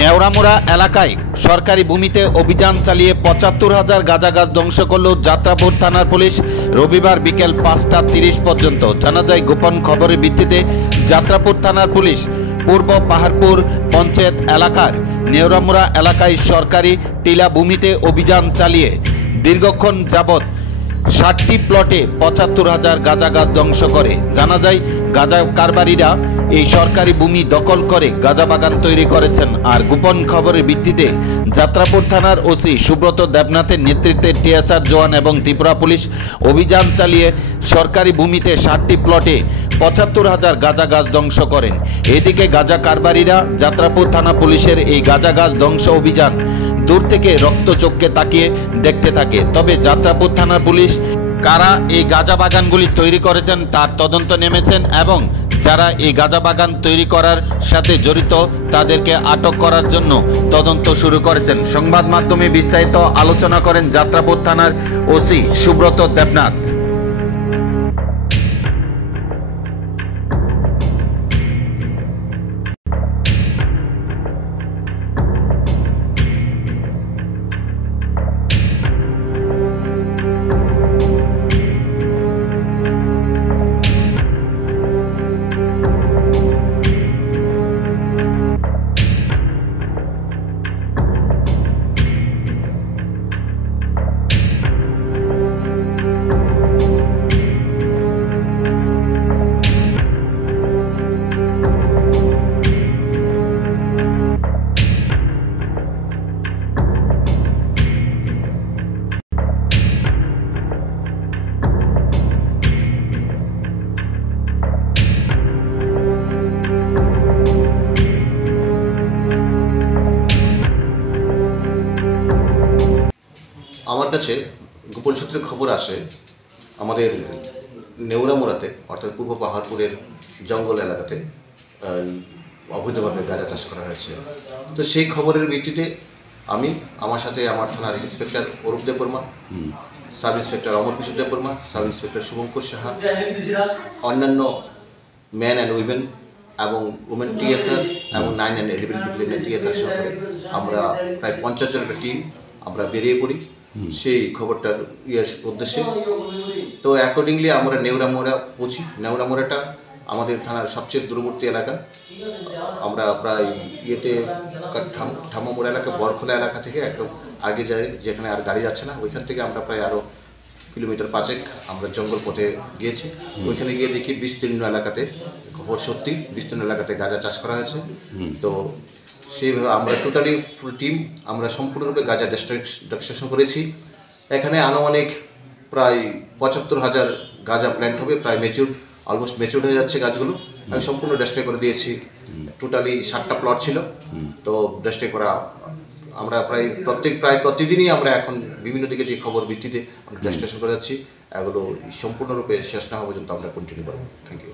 নেওড়ামুড়া এলাকায় সরকারি ভূমিতে অভিযান চালিয়ে ৭৫,০০০ গাঁজা গাছ ধ্বংস করল যাত্রাপুর থানার পুলিশ। রবিবার বিকেল ৫টা ৩০ পর্যন্ত জানা যায়, গোপন খবরের ভিত্তিতে যাত্রাপুর থানার পুলিশ পূর্ব পাহাড়পুর পঞ্চায়েত এলাকার নেওড়ামুড়া এলাকায় সরকারি টিলা ভূমিতে অভিযান চালিয়ে দীর্ঘক্ষণ যাবৎ ৬০টি প্লটে ৭৫,০০০ গাঁজা গাছ ধ্বংস করে। জানা যায়, গাঁজা কারবারিরা এই সরকারি ভূমি দখল করে গাঁজা বাগান তৈরি করেছেন। আর গোপন খবরের ভিত্তিতে যাত্রাপুর থানার ওসি সুব্রত দেবনাথের নেতৃত্বে টিএসআর জওয়ান এবং ত্রিপুরা পুলিশ অভিযান চালিয়ে সরকারি ভূমিতে ৬০টি প্লটে ৭৫,০০০ গাঁজা গাছ ধ্বংস করেন। এদিকে গাঁজা কারবারিরা যাত্রাপুর থানা পুলিশের এই গাঁজা গাছ ধ্বংস অভিযান দূর থেকে রক্তচক্ষে তাকিয়ে দেখতে থাকে। তবে যাত্রাপুর থানার পুলিশ কারা এই গাঁজা বাগানগুলি তৈরি করেছেন তার তদন্ত নেমেছেন এবং যারা এই গাঁজা বাগান তৈরি করার সাথে জড়িত তাদেরকে আটক করার জন্য তদন্ত শুরু করেছেন। সংবাদ মাধ্যমে বিস্তারিত আলোচনা করেন যাত্রাপুর থানার ওসি সুব্রত দেবনাথ। আমার কাছে গোপন সূত্রে খবর আসে আমাদের নেওড়ামুড়াতে অর্থাৎ পূর্ব পাহাড়পুরের জঙ্গল এলাকাতে অবৈধভাবে গাঁজা চাষ করা হয়েছে। তো সেই খবরের ভিত্তিতে আমি আমার সাথে আমার থানার inspector Arup Debbarma, sub inspector Amar Kishore Debbarma, sub inspector Shubhankar Saha, অন্যান্য ম্যান অ্যান্ড উইমেন এবং উমেন টিএসআর এবং 9 and 11 ব্যাটালিয়নের টিএসআর সহকারে আমরা প্রায় 50 জনের টিম আমরা বেরিয়ে পড়ি সেই খবরটার উদ্দেশ্যে। তো অ্যাকর্ডিংলি আমরা নেওড়ামুড়া পৌঁছি। নেওড়ামুড়াটা আমাদের থানার সবচেয়ে দূরবর্তী এলাকা। আমরা প্রায় ঠামামুড়া এলাকা, বরখোলা এলাকা থেকে একদম আগে যাই, যেখানে আর গাড়ি যাচ্ছে না। ওইখান থেকে আমরা প্রায় আরও কিলোমিটার 5 আমরা জঙ্গল পথে গিয়েছি। ওইখানে গিয়ে দেখি বিস্তীর্ণ এলাকাতে, খবর সত্যি বিস্তীর্ণ এলাকাতে গাঁজা চাষ করা হয়েছে। তো সেইভাবে আমরা টোটালি ফুল টিম আমরা সম্পূর্ণরূপে গাঁজা ডিস্ট্রাকশন করেছি। এখানে আনুমানিক প্রায় ৭৫,০০০ গাঁজা প্ল্যান্ট হবে, প্রায় অলমোস্ট ম্যাচিউর হয়ে যাচ্ছে গাছগুলো। আমি সম্পূর্ণ ডিস্ট্রয় করে দিয়েছি। টোটালি 7টা প্লট ছিল, তো ডিস্ট্রয় করা আমরা প্রায় প্রতিদিনই আমরা এখন বিভিন্ন দিকে যে খবর ভিত্তিতে আমরা ডিস্ট্রাকশন করে যাচ্ছি, এগুলো সম্পূর্ণরূপে শেষ না হওয়া পর্যন্ত আমরা কন্টিনিউ করবো। Thank you.